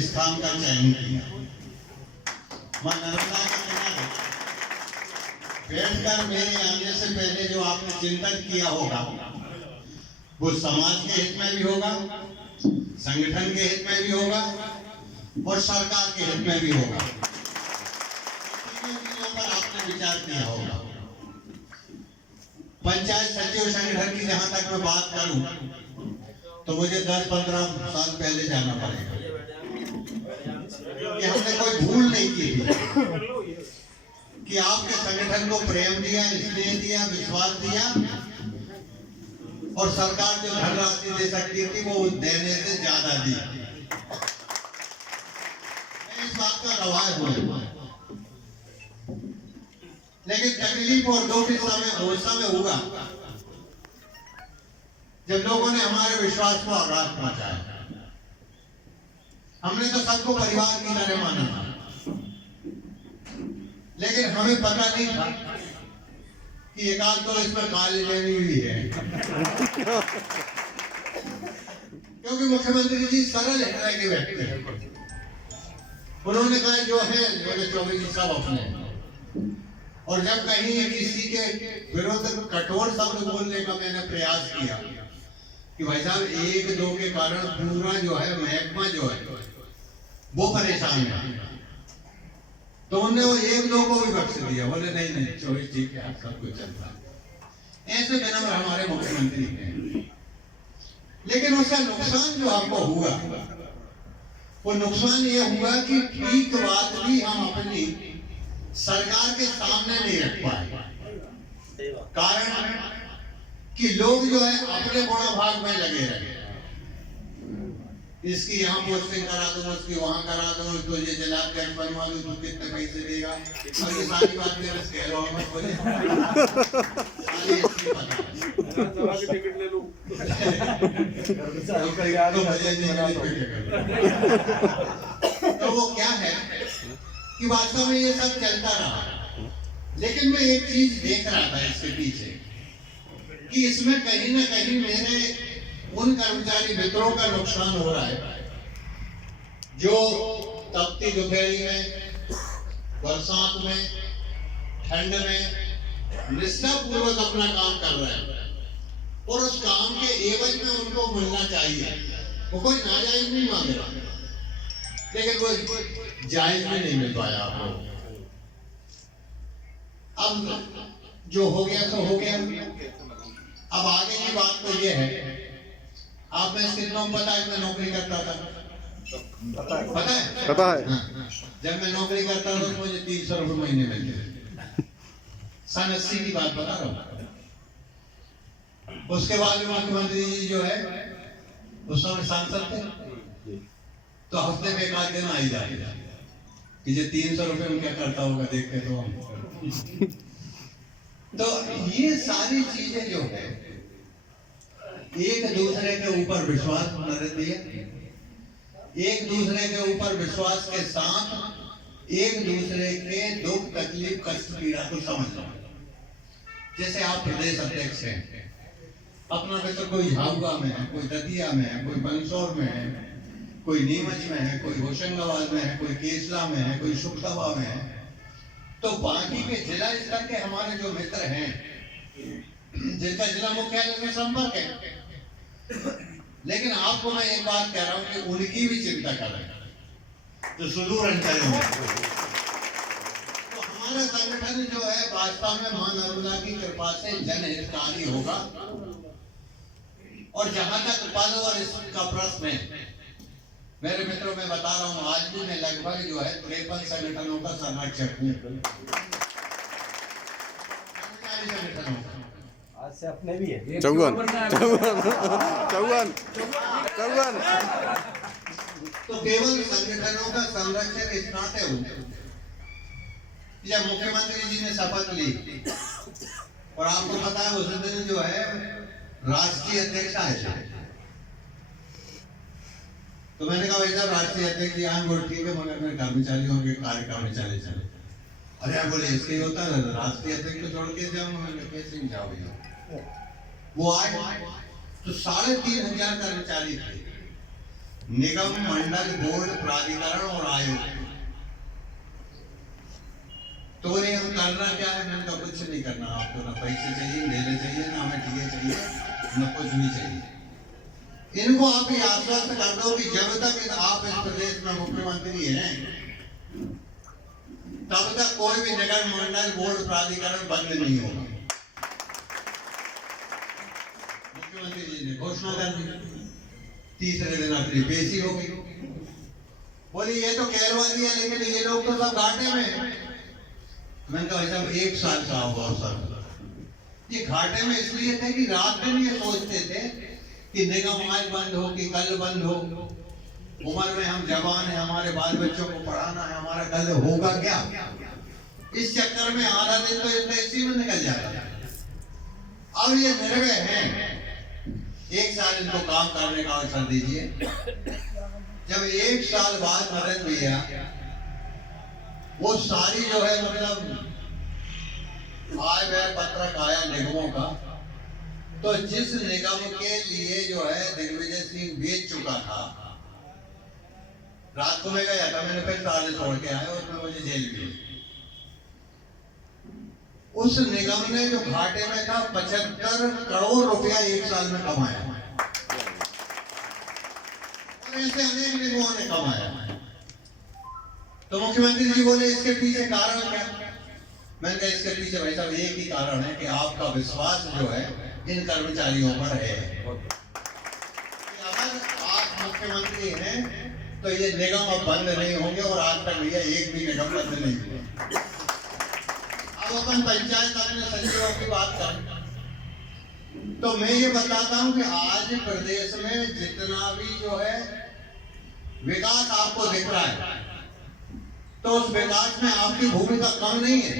स्थान का चयन किया। मां नर्मदा के किनारे बैठकर मेरे आने से पहले जो आपने चिंतन किया होगा वो समाज के हित में भी होगा, संगठन के हित में भी होगा और सरकार के हित में भी होगा। तीनों चीजों पर आपने विचार किया होगा। पंचायत सचिव संगठन की जहां तक मैं बात करूं तो मुझे 10-15 साल पहले जाना पड़ेगा कि हमने कोई भूल नहीं की थी कि आपके संगठन को प्रेम दिया, स्नेह दिया, विश्वास दिया और सरकार जो धनराशि दे सकती थी वो देने से ज्यादा दी। मैं इस बात का गवाह हूं। लेकिन तकलीफ और दुख इस समय हुआ जब लोगों ने हमारे विश्वास को आघात पहुंचाया। हमने तो सबको परिवार की तरह माना था, लेकिन हमें पता नहीं था कि एक आध तो इसमें काली लेनी हुई है। क्योंकि मुख्यमंत्री जी सरल हृदय के व्यक्ति हैं। उन्होंने कहा जो है मेरे 24 सब अपने। और जब कहीं किसी के विरुद्ध कठोर शब्द बोलने का मैंने प्रयास किया कि भाई साहब 1-2 के कारण पूरा जो है महकमा जो है वो परेशान है, तो उन्होंने वो 1-2 को भी बख्श दिया। बोले नहीं 24 ठीक है, सब कुछ चलता है। ऐसे विनम्र हमारे मुख्यमंत्री हैं। लेकिन उसका नुकसान जो हमको हुआ वो नुकसान ये हुआ कि ठीक बात भी हम अपनी सरकार के सामने नहीं रख पाए। कारण कि लोग जो है अपने गुणा भाग में लगे रहे। इसकी यहाँ पोस्टिंग करा दूं, उसकी वहां करा दूं, तुझे जिला अध्यक्ष बनवा दूं, तू कितने पैसे देगा, और ये सारी बात मेरे से कह रहा हूं मैं बोले सारी इसकी पता है। सभा की टिकट ले लूं तो वो क्या है कि वास्तव में ये सब चलता रहा। लेकिन मैं एक चीज देख रहा था इसके पीछे कि इसमें कहीं ना कहीं मेरे उन कर्मचारी मित्रों का नुकसान हो रहा है जो तपती दोपहरी में, बरसात में, ठंड में निष्ठापूर्वक अपना काम कर रहे हैं और उस काम के एवज में उनको मिलना चाहिए। वो कोई नाजायज नहीं मांग रहा, लेकिन वो जायज भी नहीं मिल पाया आपको। अब जो हो गया तो हो गया। अब आगे की बात तो ये है, आप में कितनों को पता है मैं नौकरी करता था? पता है। हाँ। जब मैं नौकरी करता था तो मुझे 300 रुपये महीने मिलते थे। सन 80 की बात बता रहा हूँ। उसके बाद मुख्यमंत्री जी जो है उस समय सांसद थे, तो हफ्ते में 1 आध दिन आ ही जाएगा कि जो 300 रुपये में क्या करता होगा देखते तो हम। तो ये सारी चीजें जो है एक दूसरे के ऊपर विश्वास न दिए, एक दूसरे के ऊपर विश्वास के साथ एक दूसरे के दुख तकलीफ कष्ट पीड़ा को समझना। जैसे आप प्रदेश अध्यक्ष हैं, अपना मित्र कोई झाबुआ में है, कोई दतिया में है, कोई बंसौर में है, कोई नीमच में है, कोई होशंगाबाद में है, कोई केसला में है, कोई सुखतावा में है, तो बाकी के जिला स्तर के हमारे जो मित्र हैं जिनका जिला मुख्यालय में संपर्क है, लेकिन आपको मैं एक बात कह रहा हूं कि उनकी भी चिंता करें जो सुदूर अंचल में। तो हमारा संगठन जो है वास्तव में मां नर्मदा की कृपा से जनहितकारी होगा। और जहां तक पद और इसका प्रश्न है, मेरे मित्रों में बता रहा हूं, आज भी मैं लगभग जो है 53 संगठनों का संरक्षक हूं। आज से अपने भी है 54 तो केवल संगठनों का संरक्षक इस नाते हूं जब मुख्यमंत्री जी ने शपथ ली और आपको पता है उस दिन जो है राष्ट्रीय अध्यक्ष आए थे, तो मैंने कहा भाई साहब राष्ट्रीय अध्यक्ष यहाँ बोल ठीक है, मगर मैं कर्मचारियों के कार्यक्रम में चले। अरे आप बोले इसके होता है राष्ट्रीय अध्यक्ष को छोड़ के जाऊँ, मैं कैसे नहीं जाओ भैया। वो आए तो 3500 कर्मचारी थे निगम, मंडल, बोर्ड, प्राधिकरण और आयोग। तो बोले हम करना क्या है? मैंने कहा कुछ नहीं करना आपको, ना पैसे चाहिए, मेले चाहिए, ना हमें टीए चाहिए, ना कुछ भी चाहिए। इनको आप ये आश्वस्त कर दो कि जब तक आप इस प्रदेश में मुख्यमंत्री हैं तब तक कोई भी निगम, मंडल, बोर्ड, प्राधिकरण बंद नहीं होगा। मुख्यमंत्री जी ने घोषणा कर दी। तीसरे दिन अपनी पेशी हो गई। बोली ये तो कहलवा दिया, लेकिन ये लोग तो सब घाटे में हैं। मैंने कहा साहब 1 साल का होगा सर। ये घाटे में इसलिए थे कि रात दिन ये सोचते थे कि निगम आज बंद हो कि कल बंद हो। उम्र में हम जवान हैं, हमारे बाल बच्चों को पढ़ाना है, हमारा कल होगा क्या? इस चक्कर में आधा दिन तो इतना इसी में निकल जाता है। अब ये निर्भय हैं, 1 साल इनको काम करने का अवसर दीजिए। जब 1 साल बाद नरेंद्र भैया वो सारी जो है मतलब आय व्यय पत्रक आया निगमों का, तो जिस निगम के लिए जो है दिग्विजय सिंह बेच चुका था, रात को मैं गया था, मैंने फिर ताले छोड़ के आया और उसमें मुझे जेल भी। उस निगम ने जो घाटे में था 75 करोड़ रुपया 1 साल में कमाया, और ऐसे अनेक निगमों ने कमाया। तो मुख्यमंत्री जी बोले इसके पीछे कारण क्या? मैंने कहा इसके पीछे भाई साहब एक ही कारण है कि आपका विश्वास जो है इन कर्मचारियों पर है। अगर आप मुख्यमंत्री हैं तो ये निगम अब बंद नहीं होंगे, और आज तक भैया एक भी निगम बंद नहीं हुआ। अब अपन पंचायत अपने सचिवों की बात करें तो मैं ये बताता हूं कि आज प्रदेश में जितना भी जो है विकास आपको दिख रहा है, तो उस विकास में आपकी भूमिका कम नहीं है।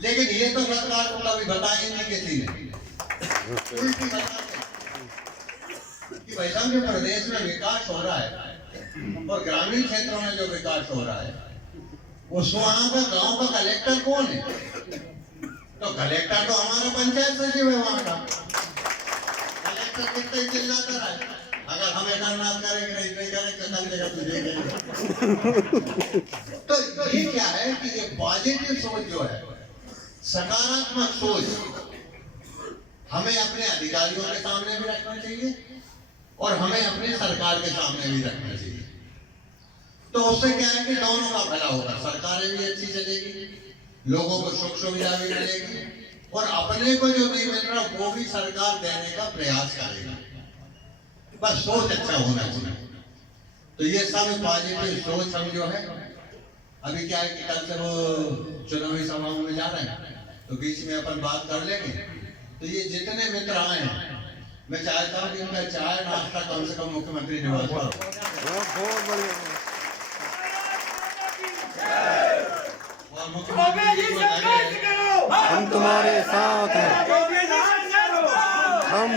लेकिन ये तो सरकार को कभी बताया नहीं किसी ने, उल्टी बताते कि भाई साहब जो प्रदेश में विकास हो रहा है और ग्रामीण क्षेत्रों में जो विकास हो रहा है, उस वहां का गांव का कलेक्टर कौन है? तो कलेक्टर तो हमारा पंचायत सचिव है वहां का। कलेक्टर कितने चिल्लाता रहा, अगर हम एकानात करेंगे नहीं करेंगे कल जगह तुझे। तो ये क्या है कि ये पॉजिटिव सोच जो है, सकारात्मक सोच हमें अपने अधिकारियों के सामने भी रखना चाहिए और हमें अपनी सरकार के सामने भी रखना चाहिए। तो उससे क्या है कि दोनों का भला होगा, सरकारें भी अच्छी चलेगी, लोगों को सुख सुविधा भी मिलेगी, और अपने को जो नहीं मिल रहा वो भी सरकार देने का प्रयास करेगी। बस सोच अच्छा होना चाहिए। तो ये सब पॉजिटिव सोच हम जो है, अभी क्या है कि कल से वो चुनावी सभाओं में जा रहे हैं, तो बीच में अपन बात कर लेंगे। तो ये जितने मित्र आए हैं, मैं चाहता हूँ कि उनका चाय नाश्ता कम से कम मुख्यमंत्री निवास पर और मुख्यमंत्री जी को हम तुम्हारे साथ हैं, हम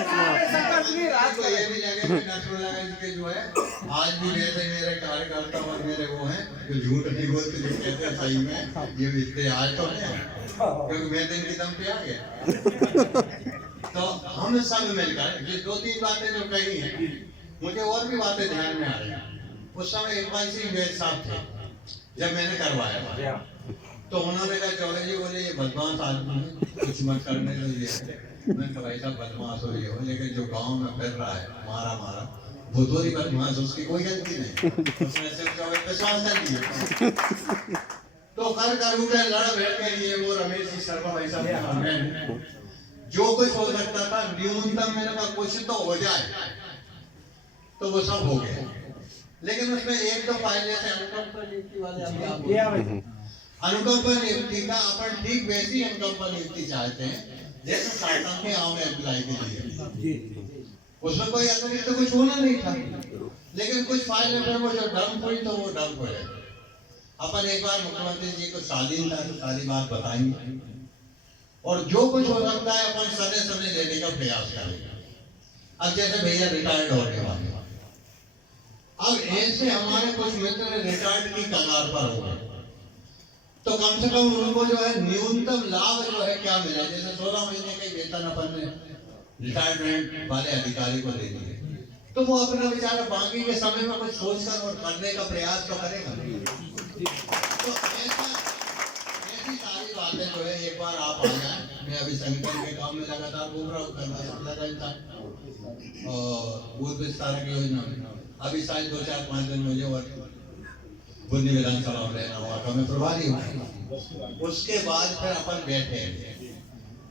तो ये भी लगे कि नसरुल्लाह के जो है आज भी वैसे मेरे कार्यकर्ता और मेरे वो हैं जो झूठ नहीं बोलते, जो कहते हैं सही में ये भी इतने आज तो नहीं, क्योंकि मैं दिन की दम पे आ गया। तो हम सब मिलकर ये 2-3 बातें जो कही हैं, मुझे और भी बातें ध्यान में आ रही हैं। उस समय एक बार श्री वेद साहब थे जब मैंने करवाया था, तो उन्होंने कहा चौधरी जी बोले ये बदमाश आदमी है, कुछ मत करने दो ये। मैंने कहा भाई साहब बदमाश हो ये हो, लेकिन जो गांव में फिर रहा है मारा भूतोरी बदमाश, उसकी कोई गलती नहीं, उसने सिर्फ विश्वास कर दिया। तो कर लड़ भेड़ के लिए वो रमेश जी शर्मा भाई साहब जो कुछ हो सकता था न्यूनतम मैंने कहा कुछ तो हो जाए, तो वो सब हो गया। लेकिन उसमें 1-2 फाइल जैसे अनुकंपा नियुक्ति वाले अनुकंपा नियुक्ति का अपन ठीक वैसी अनुकंपा नियुक्ति चाहते हैं जैसे शासन के आम एम्प्लॉय के लिए, उसमें कोई अतिरिक्त तो कुछ होना नहीं था, लेकिन कुछ फाइल में वो जो डंप हुई तो वो डंप हो गए। अपन एक बार मुख्यमंत्री जी को शालीनता से सारी बात बताएंगे और जो कुछ हो सकता है अपन समय लेने का प्रयास करेंगे। अब जैसे भैया रिटायर्ड होने वाले, अब ऐसे हमारे कुछ मित्र रिटायर्ड की कगार पर हो गए, तो कम से कम उनको जो है न्यूनतम लाभ जो है क्या मिले, जैसे 16 महीने के वेतन अपन ने रिटायरमेंट वाले अधिकारी को दे दिए, तो वो अपना बेचारा बाकी के समय में कुछ सोचकर और करने का प्रयास तो करेगा। तो ऐसी सारी बातें जो है, एक बार आप आ जाए। मैं अभी संगठन के काम में लगातार घूम रहा हूँ, करना सब लगा इंसान, और बूथ विस्तारक योजना में अभी शायद 2-4-5 दिन मुझे और बुंदी विधानसभा में रहना हुआ, तो मैं प्रभारी हूँ। उसके बाद फिर अपन बैठे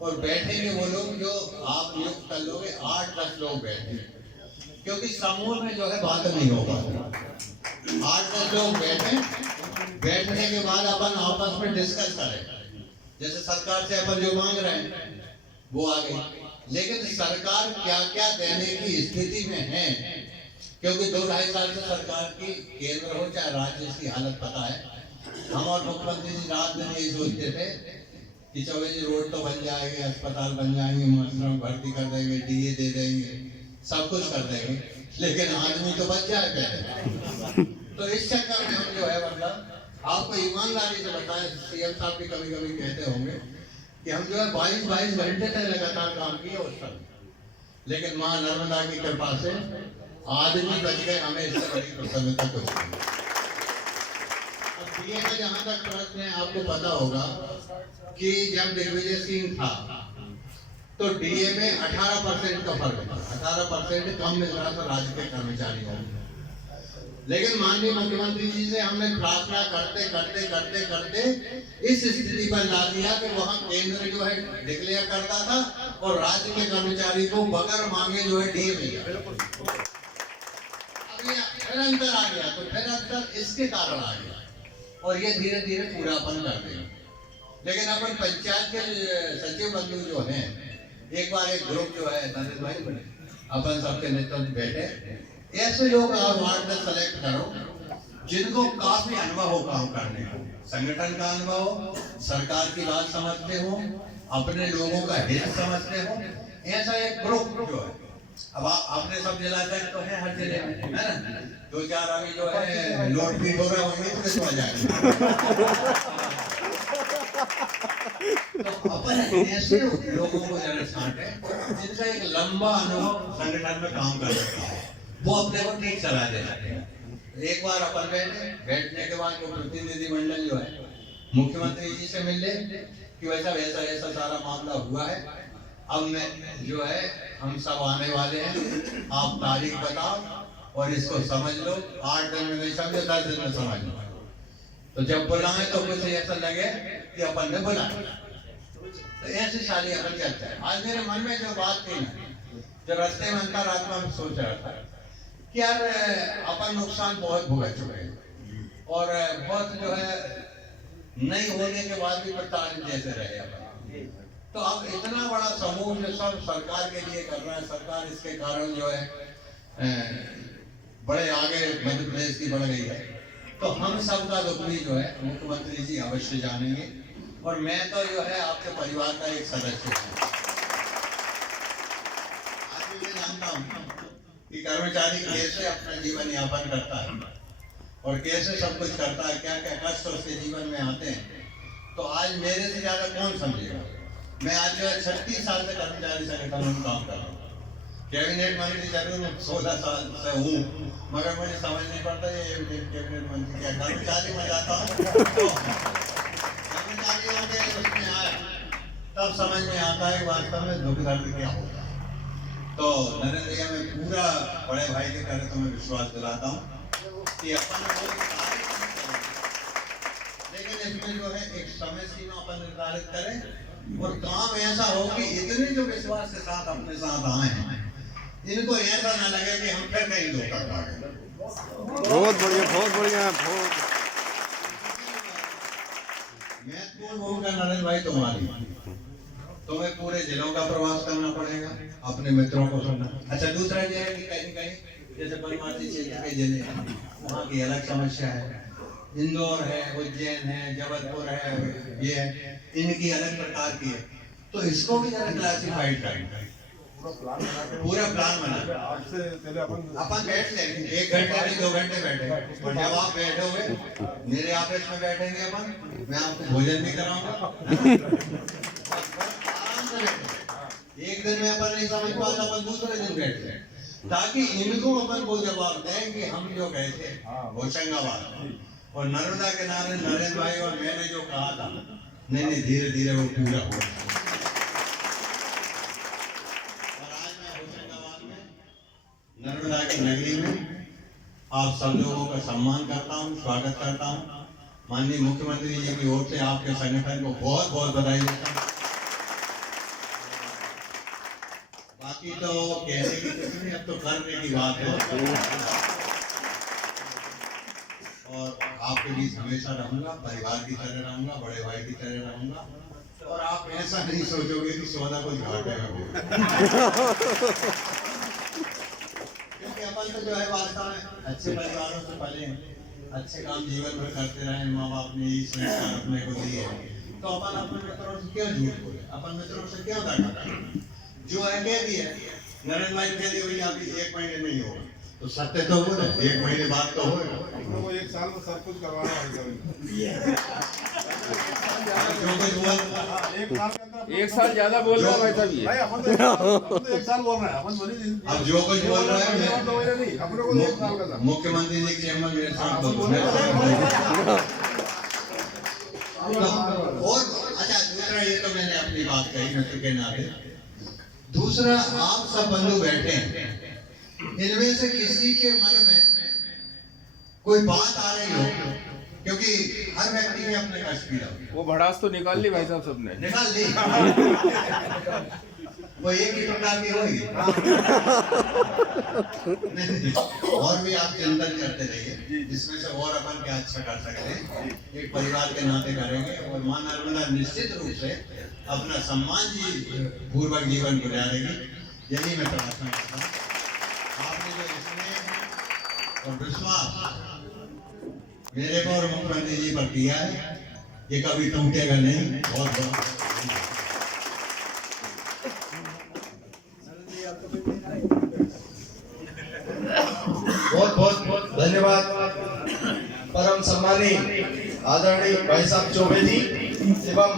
और बैठेंगे वो लोग जो आप नियुक्त कर लोगे, 8-10 लोग बैठे, क्योंकि समूह में जो है बात नहीं होगा। 8-10 लोग बैठे, बैठने के बाद अपन आपस में डिस्कस करें। जैसे सरकार से अपन जो मांग रहे हैं वो आ गई, लेकिन सरकार क्या क्या देने की स्थिति में है, क्योंकि 2-2.5 साल से सरकार की केंद्र हो चाहे राज्य, इसकी हालत पता है। हम और मुख्यमंत्री जी रात दिन यही सोचते थे कि चौबे जी रोड तो बन जाएंगे, अस्पताल बन जाएंगे, मास्टरों में भर्ती कर देंगे, डीए दे देंगे, सब कुछ कर देंगे, लेकिन आदमी तो बच जाए पहले। तो इस चक्कर में हम जो है, मतलब आपको ईमानदारी से बताएं, सीएम साहब भी कभी कभी कहते होंगे कि हम जो है 22-22 घंटे तक लगातार काम किए उस समय, लेकिन माँ नर्मदा की कृपा से आदमी बच गए, हमें इससे बड़ी प्रसन्नता कुछ नहीं। अब डीए का जहाँ तक प्रश्न है, आपको पता होगा कि जब दिग्विजय सिंह था तो डीए में 18% का फर्क था, 18% कम मिल रहा था राज्य के कर्मचारियों को। लेकिन माननीय मुख्यमंत्री जी से हमने प्रार्थना करते करते करते करते इस स्थिति पर ला दिया कि वहाँ केंद्र जो है डिक्लेयर करता था और राज्य के कर्मचारी को बगैर मांगे जो है डीए मिल गया। अब ये फिर अंतर आ गया, तो फिर अंतर इसके कारण आ गया और ये धीरे धीरे पूरा अपन कर देंगे। लेकिन अपन पंचायत के सचिव बंधु जो हैं, एक बार एक ग्रुप जो है नरेंद्र भाई बने, अपन सबके नेतृत्व में बैठे, ऐसे लोग आप वार्ड में सेलेक्ट करो जिनको काफी अनुभव हो काम करने का, संगठन का अनुभव हो, सरकार की बात समझते हो, अपने लोगों का हित समझते हो, ऐसा एक ग्रुप जो है। अब आपने सब जिलाध्यक्ष तो है हर जिले में, है ना, 2-4 अभी जो है नोट भी हो रहे होंगे, पुलिस हो जाएगी। तो अपन ऐसे लोगों को जरा छांटे जिनका एक लंबा अनुभव संगठन में काम कर रखा है, वो अपने को ठीक सलाह दे सकते हैं। एक बार अपन बैठने के बाद वो प्रतिनिधि मंडल जो है मुख्यमंत्री जी से मिल ले कि वैसा वैसा ऐसा सारा मामला हुआ है, अब मैं जो है हम सब आने वाले हैं, आप तारीख बताओ और इसको समझ लो, 8 दिन में नहीं समझो 10 दिन में समझ लो। तो जब बुलाएं तो कुछ ऐसा लगे कि अपन ने बुलाया, तो ऐसी सारी अपन चलता है। आज मेरे मन में जो बात थी ना, जो रास्ते में अंतरात्मा में सोच रहा था कि यार अपन नुकसान बहुत भुगत चुके हैं और बहुत जो है नहीं होने के बाद भी प्रताड़ित जैसे रहे अपन। तो अब इतना बड़ा समूह जो सब सरकार के लिए कर रहा है, सरकार इसके कारण जो है बड़े आगे मध्य प्रदेश की बढ़ गई है, तो हम सबका दुख भी जो है मुख्यमंत्री जी अवश्य जानेंगे और मैं तो जो है आपके परिवार का एक सदस्य हूँ। आज भी मैं जानता हूँ कि कर्मचारी कैसे अपना जीवन यापन करता है और कैसे सब कुछ करता है, क्या क्या कष्ट उसके जीवन में आते हैं, तो आज मेरे से ज्यादा कौन समझेगा। मैं आज जो है 36 साल से कर्मचारी संगठन में काम कर रहा हूँ, कैबिनेट मंत्री जरूर 16 साल से हूँ, मगर मुझे समझ नहीं पड़ता ये कैबिनेट मंत्री क्या, कर्मचारी में जाता हूँ तो कर्मचारियों के उसमें आया तब समझ में आता है वास्तव में दुख दर्द क्या होगा। तो नरेंद्र भैया मैं पूरा बड़े भाई के तरह तुम्हें विश्वास दिलाता हूँ कि अपन लेकिन इसमें जो है एक समय सीमा अपन निर्धारित करें और काम ऐसा हो कि इतने जो विश्वास के साथ अपने साथ आए हैं, इनको ऐसा ना लगे कि हम फिर कहीं धोखा खा गए। बहुत बढ़िया, बहुत बढ़िया, बहुत महत्वपूर्ण भूमिका नरेंद्र भाई तुम्हारी, तुम्हें पूरे जिलों का प्रवास करना पड़ेगा, अपने मित्रों को सुनना। अच्छा दूसरा ये है कि कहीं कहीं जैसे परमार्थी क्षेत्र के जिले हैं, वहाँ की अलग समस्या है, इंदौर है, उज्जैन है, जबलपुर है, ये है, इनकी अलग प्रकार की है, तो इसको भी जरा क्लासिफाइड करें, पूरा प्लान बना। अपन बैठ लेंगे 1 घंटे नहीं 2 घंटे बैठे और जब आप बैठोगे मेरे ऑफिस में बैठेंगे अपन, मैं आपको भोजन भी कराऊंगा। एक दिन में अपन नहीं समझ पाता, अपन दूसरे दिन बैठ जाए ताकि इनको अपन को जवाब दें कि हम जो गए थे होशंगाबाद और नर्मदा किनारे नरेंद्र भाई और मैंने जो कहा था, नहीं धीरे धीरे वो पूरा हुआ। और आज मैं होशंगाबाद में नर्मदा की नगरी में आप सब लोगों का सम्मान करता हूँ, स्वागत करता हूँ। माननीय मुख्यमंत्री जी की ओर से आपके संगठन को बहुत बहुत बधाई देता हूँ। बाकी तो कहने की कुछ नहीं, अब तो करने की बात है। और आपके बीच हमेशा रहूंगा, परिवार की तरह रहूंगा, बड़े भाई की तरह रहूंगा। और आप ऐसा नहीं सोचोगे कि सौदा कुछ घाटे में हो, क्योंकि अपन तो जो है वास्तव में अच्छे परिवारों से पले हैं, अच्छे काम जीवन भर करते रहे, माँ बाप ने यही संस्कार अपने को दिए, तो अपन अपने मित्रों से क्यों झूठ बोले, अपन मित्रों से क्यों धोखा करें? जो है कह दिया, नरेंद्र भाई कह दिया भैया अभी 1 महीने नहीं होगा, तो सत्य तो हो ना, 1 महीने बाद तो होगा। वो 1 साल में सब कुछ करवाना है। जो कुछ हुआ 1 साल के अंदर 1 साल ज्यादा बोल रहा है भाई साहब ये। भाई अपन तो 1 साल बोल रहे हैं, अपन बोली अब जो कुछ बोल रहा है मैं नहीं, अपने को 1 साल का था। मुख्यमंत्री जी के चैम्बर मेरे साथ बोलो। और अच्छा दूसरा, ये तो मैंने अपनी बात कही मित्र के नाते। दूसरा, आप सब बंधु बैठे हैं, इनमें से किसी के मन में कोई बात आ रही हो, क्योंकि हर व्यक्ति में अपने कष्ट पीड़ा होती है। वो भड़ास तो निकाल ली भाई साहब सबने। निकाल ली वो एक ही प्रकार की होगी। नहीं, और भी आप चिंतन करते रहिए, जिसमें से और अपन क्या अच्छा कर सकते हैं, एक परिवार के नाते करेंगे। और मां नर्मदा निश्चित रूप से अपना सम्मान जी पूर्वक जीवन गुजारेगी, यही मैं प्रार्थना करता हूँ। आपने जो स्नेह और विश्वास मेरे को और मुख्यमंत्री जी पर किया है, ये कभी टूटेगा नहीं। बहुत बहुत धन्यवाद परम सम्मानी आदरणीय भाई साहब चौबे जी एवं